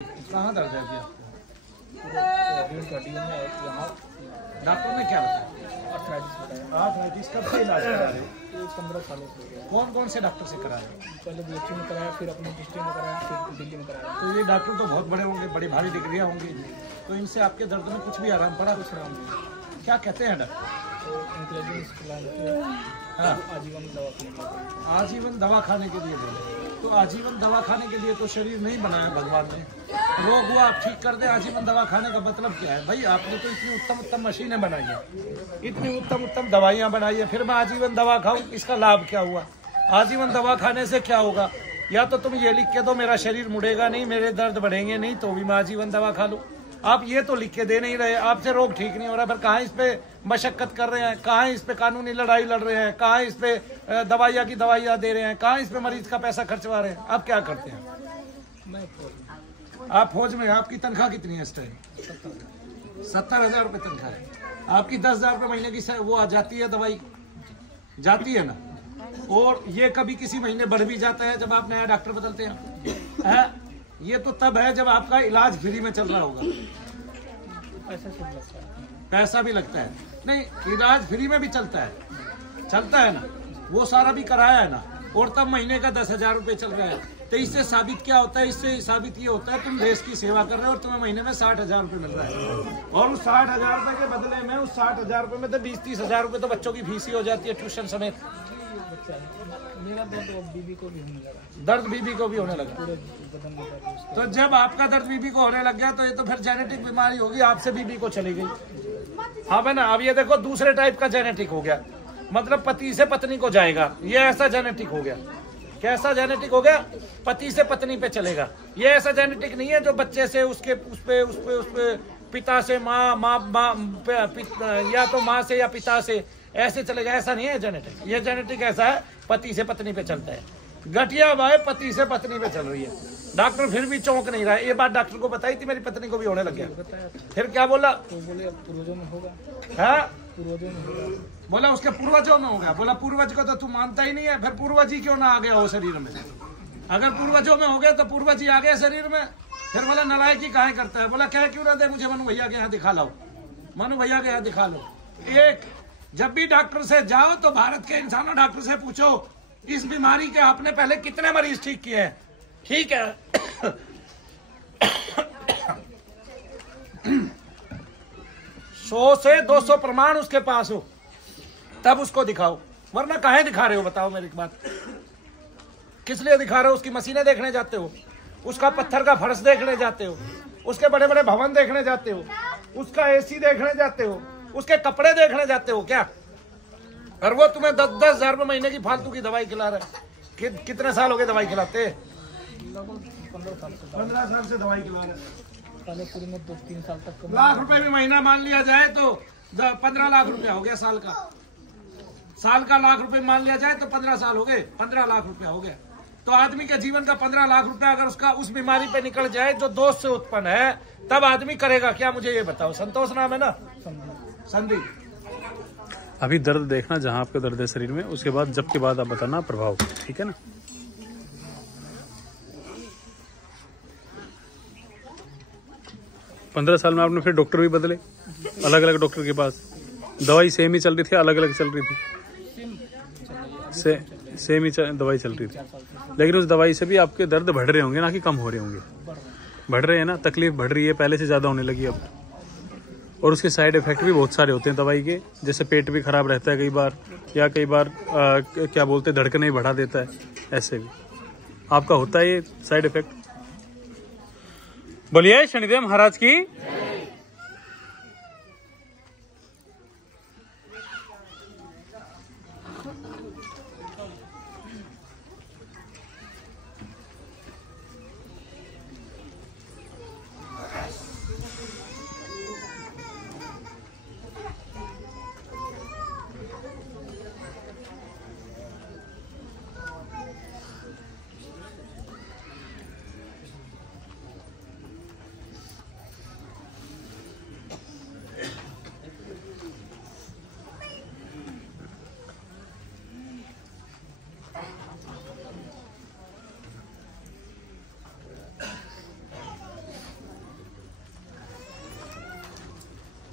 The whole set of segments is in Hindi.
कहाँ दर्द है अभी यहाँ डॉक्टर ने क्या बताया? अर्थराइटिस बताया। आर्थराइटिस कब से इलाज करा रहे हो? 15 सालों से हो गया। कौन कौन से डॉक्टर से करा रहे हो? पहले बीएचयू में कराया, फिर अपने डिस्ट्रिक्ट में कराया, फिर दिल्ली में कराया। तो ये डॉक्टर तो बहुत बड़े होंगे, बड़ी भारी डिग्रियाँ होंगी, तो इनसे आपके दर्द में कुछ भी आराम पड़ा? कुछ आराम नहीं। क्या कहते हैं डॉक्टर? तो इंटेलिजेंस प्लान है, हाँ, आजीवन दवा खाने के लिए। आजीवन दवा खाने के लिए बोले। तो आजीवन दवा खाने के लिए तो शरीर नहीं बनाया भगवान ने। रोग हुआ आप ठीक कर दे, आजीवन दवा खाने का मतलब क्या है भाई? आपने तो इतनी उत्तम उत्तम मशीनें बनाई है, इतनी उत्तम उत्तम दवाइयाँ बनाई है, फिर मैं आजीवन दवा खाऊं, इसका लाभ क्या हुआ? आजीवन दवा खाने से क्या होगा? या तो तुम ये लिख के दो मेरा शरीर मुड़ेगा नहीं, मेरे दर्द बढ़ेंगे नहीं, तो भी मैं आजीवन दवा खा लूँ। आप ये तो लिख के दे नहीं रहे, आपसे रोग ठीक नहीं हो रहा, फिर कहाँ इस पे मशक्कत कर रहे हैं, कहाँ इस पे कानूनी लड़ाई लड़ रहे हैं, कहाँ इस पे दवाइयाँ की दवाइयाँ दे रहे हैं, कहाँ इस पे मरीज का पैसा खर्चवा रहे हैं? आप क्या करते हैं? मैं आप फौज में, आपकी तनख्वाह कितनी है इस टाइम? 70,000 रुपये तनख्वाह है। आपकी 10,000 रुपये महीने की वो आ जाती है, दवाई जाती है ना? और ये कभी किसी महीने बढ़ भी जाता है जब आप नया डॉक्टर बदलते हैं। ये तो तब है जब आपका इलाज फ्री में चल रहा होगा। पैसा सब लगता है। पैसा भी लगता है? नहीं, इलाज फ्री में भी चलता है ना, वो सारा भी कराया है ना, और तब महीने का 10,000 रुपये चल रहा है। तो इससे साबित क्या होता है? इससे साबित ये होता है तुम देश की सेवा कर रहे हो और तुम्हें महीने में 60,000 रुपये मिल रहा है, और उस 60,000 रुपये के बदले में, उस 60,000 रुपये में तो 20-30,000 रुपये तो बच्चों की फीस ही हो जाती है, ट्यूशन समेत। मेरा दर्द बीबी को भी होने लगा। दर्द बीबी को भी होने लगा? पूरे बदन में दर्द उसका। तो जब आपका दर्द बीबी को होने लग गया तो ये तो फिर जेनेटिक बीमारी होगी, आपसे बीबी को चली गई। हाँ है ना? अब ये देखो दूसरे टाइप का जेनेटिक हो गया, मतलब पति से पत्नी को जाएगा, ये ऐसा जेनेटिक हो गया। कैसा जेनेटिक हो गया? पति से पत्नी पे चलेगा। ये ऐसा जेनेटिक नहीं है जो बच्चे से उसके उस पे पिता से माँ या तो माँ से या पिता से ऐसे चलेगा, ऐसा नहीं है जेनेटिक। ये जेनेटिक ऐसा है पति से पत्नी पे चलता है। गठिया बाय पति से पत्नी पे चल रही है। डॉक्टर फिर भी चौंक नहीं रहा है। ये बात डॉक्टर को बताई थी, मेरी पत्नी को भी होने लग गया। फिर क्या बोला? तो बोले अब पूर्वजों में होगा। हाँ, पूर्वजों में होगा। बोला उसके पूर्वजों में होगा। बोला पूर्वज को तो तू मानता ही नहीं है, फिर पूर्वज ही क्यों ना आ गया हो शरीर में? अगर पूर्वजों में हो गया तो पूर्वज ही आ गया शरीर में। फिर बोला नालायकी काहे करता है? बोला कह क्यों ना दे मुझे, मनु भैया के यहाँ दिखा लो, मनु भैया के यहाँ दिखा लो। एक जब भी डॉक्टर से जाओ तो भारत के इंसानों डॉक्टर से पूछो इस बीमारी के आपने पहले कितने मरीज ठीक किए हैं? ठीक है 100 से 200 प्रमाण उसके पास हो तब उसको दिखाओ, वरना काहे दिखा रहे हो? बताओ मेरी बात, किस लिए दिखा रहे हो? उसकी मशीनें देखने जाते हो, उसका पत्थर का फर्श देखने जाते हो, उसके बड़े बड़े भवन देखने जाते हो, उसका एसी देखने जाते हो, उसके कपड़े देखने जाते हो क्या? और वो तुम्हें 10-10 हजार रुपये महीने की फालतू की दवाई खिला रहा है। कितने साल हो गए दवाई खिलाते? 15 साल से दवाई खिला रहे हैं। पहले शुरू में 2-3 साल तक लाख रुपए भी महीना मान लिया जाए तो 15 लाख रुपया हो गया साल का। साल का लाख रुपए मान लिया जाए तो 15 साल हो गए, 15 लाख रुपया हो गया। तो आदमी के जीवन का 15 लाख रुपया अगर उसका उस बीमारी पे निकल जाए जो दोष से उत्पन्न है, तब आदमी करेगा क्या? मुझे ये बताओ। संतोष नाम है ना? संदीप। अभी दर्द देखना जहां आपका दर्द है शरीर में, उसके बाद जब के बाद आप बताना प्रभाव, ठीक है ना? पंद्रह साल में आपने फिर डॉक्टर भी बदले, अलग अलग डॉक्टर के पास। दवाई सेम ही चल रही थी, अलग अलग चल रही थी? सेम ही दवाई चल रही थी, लेकिन उस दवाई से भी आपके दर्द बढ़ रहे होंगे ना कि कम हो रहे होंगे? बढ़ रहे हैं ना, तकलीफ बढ़ रही है, पहले से ज्यादा होने लगी अब। और उसके साइड इफेक्ट भी बहुत सारे होते हैं दवाई के, जैसे पेट भी खराब रहता है कई बार, या कई बार क्या बोलते हैं धड़कन ही बढ़ा देता है, ऐसे भी आपका होता है ये साइड इफेक्ट। बोलिए शनिदेव महाराज की।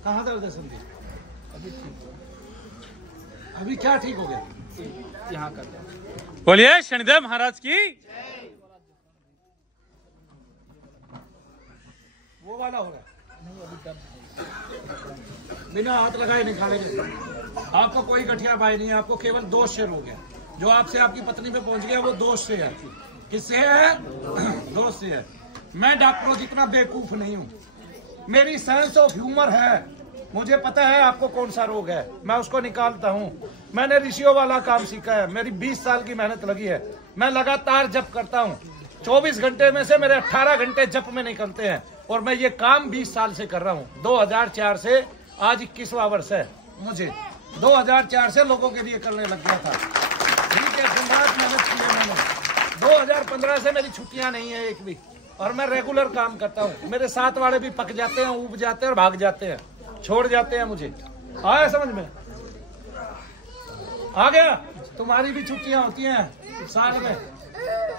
कहाँ दर्द है संदीप? अभी ठीक है, अभी क्या ठीक हो गया? यहाँ कर दो। बोलिए शनिदेव महाराज की। वो वाला हो रहा है, नहीं अभी दर्द नहीं। बिना हाथ लगाए निकालेंगे। आपको कोई गठिया बाई नहीं है, आपको केवल दोष से हो गया। जो आपसे आपकी पत्नी पे पहुंच गया वो दोष से है। किससे है? दोष से है। मैं डॉक्टरों जितना बेवकूफ नहीं हूँ, मेरी सेंस ऑफ ह्यूमर है। मुझे पता है आपको कौन सा रोग है, मैं उसको निकालता हूँ। मैंने ऋषियों वाला काम सीखा है, मेरी 20 साल की मेहनत लगी है। मैं लगातार जप करता हूँ, 24 घंटे में से मेरे 18 घंटे जप में निकलते हैं और मैं ये काम 20 साल से कर रहा हूँ। 2004 से आज 21वां वर्ष है मुझे। 2004 से लोगों के लिए करने लग गया था। ठीक है, दिन रात मेहनत की है मैंने। 2015 से मेरी छुट्टियां नहीं है एक भी, और मैं रेगुलर काम करता हूँ। मेरे साथ वाले भी पक जाते हैं, ऊब जाते हैं और भाग जाते हैं, छोड़ जाते हैं मुझे। आया समझ में? आ गया? तुम्हारी भी छुट्टियां होती हैं साल में,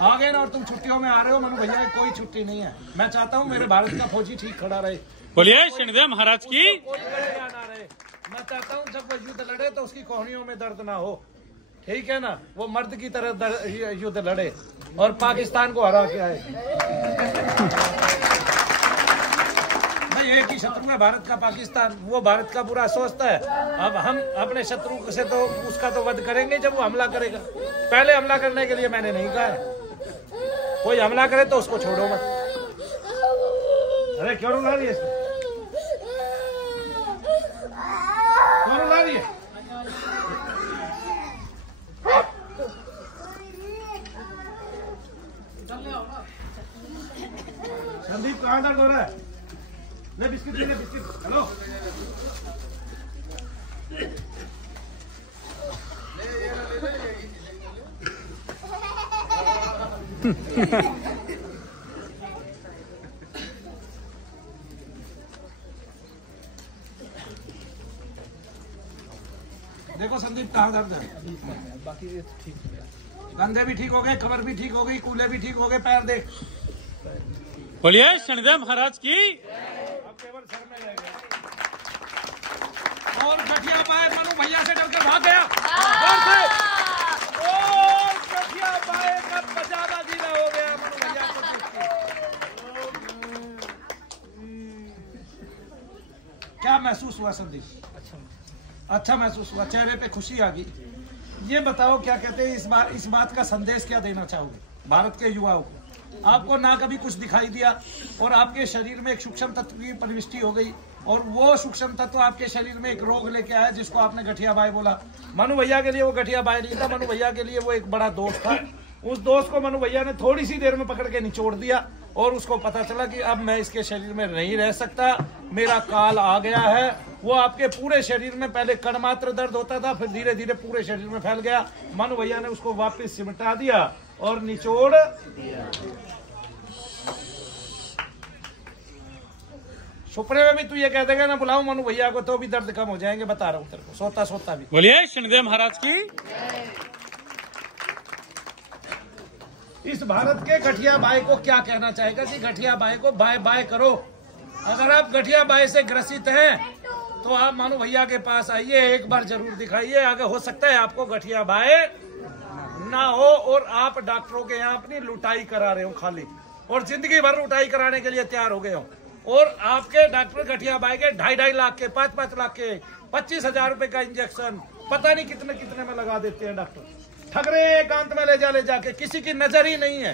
आ गए ना, और तुम छुट्टियों में आ रहे हो। मनु भैया की कोई छुट्टी नहीं है। मैं चाहता हूँ मेरे भारत का फौजी ठीक खड़ा रहे। बोलिए शनिदेव महाराज की। कोई गठिया ना रहे। मैं चाहता हूँ जब वो युद्ध लड़े तो उसकी कोहनियों में दर्द ना हो। ठीक है ना? वो मर्द की तरह युद्ध लड़े और पाकिस्तान को हरा के आए। भाई एक ही शत्रु है भारत का, पाकिस्तान। वो भारत का बुरा सोचता है। अब हम अपने शत्रु से तो उसका तो वध करेंगे जब वो हमला करेगा। पहले हमला करने के लिए मैंने नहीं कहा है। कोई हमला करे तो उसको छोड़ो मत। अरे क्यों रुला रही है इसमें? क्यों रुला रही है? संदीप कहाँ दर्द हो रहा है? ले बिस्किट ले, बिस्किट। हेलो, देखो संदीप कहाँ दर्द है? बाकी ये ठीक हो गया। कंधे भी ठीक हो गए, कमर भी ठीक हो गई, कूल्हे भी ठीक हो गए, पैर देख। बोलिए शनिदेव महाराज की। अब केवल सर में रह गया। और गठिया बाय मनु भैया से डर के भाग गया। डर से। और गठिया बाय का बजाना धीरा हो गया मनु भैया को देख के। क्या महसूस हुआ संदीप? अच्छा महसूस हुआ, चेहरे पे खुशी आ गई। ये बताओ क्या कहते हैं इस बात का संदेश क्या देना चाहोगे भारत के युवाओं को? आपको ना कभी कुछ दिखाई दिया और आपके शरीर में एक सूक्ष्म तत्व की प्रविष्टि हो गई, और वो सूक्ष्म तत्व आपके शरीर में एक रोग लेके आया जिसको आपने गठिया बाय बोला। मनु भैया के लिए वो गठिया बाय नहीं था, मनु भैया के लिए वो एक बड़ा दोस्त था। उस दोस्त को मनु भैया ने थोड़ी सी देर में पकड़ के निचोड़ दिया और उसको पता चला कि अब मैं इसके शरीर में नहीं रह सकता, मेरा काल आ गया है। वो आपके पूरे शरीर में पहले कण मात्र दर्द होता था, फिर धीरे धीरे पूरे शरीर में फैल गया। मनु भैया ने उसको वापस सिमटा दिया और निचोड़ दिया। सुपने में भी तू ये कह देगा ना बुलाऊं मनु भैया को तो भी दर्द कम हो जाएंगे, बता रहा हूँ तेरे को, सोता सोता भी। बोलिए शनिदेव महाराज की। इस भारत के गठिया बाय को क्या कहना चाहेगा कि गठिया बाय को बाय बाय करो। अगर आप गठिया बाय से ग्रसित हैं तो आप मनु भैया के पास आइए, एक बार जरूर दिखाइए। आगे हो सकता है आपको गठिया बाय ना हो और आप डॉक्टरों के यहाँ अपनी लुटाई करा रहे हो खाली, और जिंदगी भर लुटाई कराने के लिए तैयार हो गए हो। और आपके डॉक्टर गठिया बाय के 2.5 लाख के, 5-5 लाख के, 25,000 रुपए का इंजेक्शन पता नहीं कितने कितने में लगा देते हैं डॉक्टर। ठगरे एकांत में ले जाके, किसी की नजर ही नहीं है,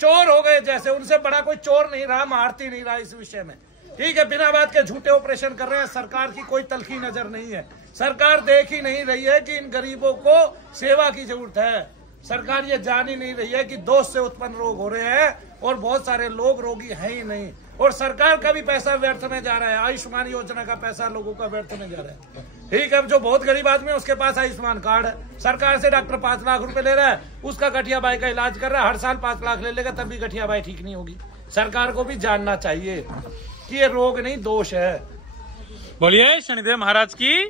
चोर हो गए जैसे। उनसे बड़ा कोई चोर नहीं रहा, महारती नहीं रहा इस विषय में। ठीक है, बिना बात के झूठे ऑपरेशन कर रहे हैं। सरकार की कोई तलखी नजर नहीं है। सरकार देख ही नहीं रही है कि इन गरीबों को सेवा की जरूरत है। सरकार ये जान ही नहीं रही है कि दोष से उत्पन्न रोग हो रहे हैं और बहुत सारे लोग रोगी हैं ही नहीं, और सरकार का भी पैसा व्यर्थ में जा रहा है। आयुष्मान योजना का पैसा लोगों का व्यर्थ में जा रहा है। ठीक है, जो बहुत गरीब आदमी है उसके पास आयुष्मान कार्ड है, सरकार से डॉक्टर 5 लाख रुपए ले रहा है, उसका गठिया बाय का इलाज कर रहा है, हर साल 5 लाख ले लेगा तब भी गठिया बाय ठीक नहीं होगी। सरकार को भी जानना चाहिए कि ये रोग नहीं दोष है। बोलिए शनिदेव महाराज की।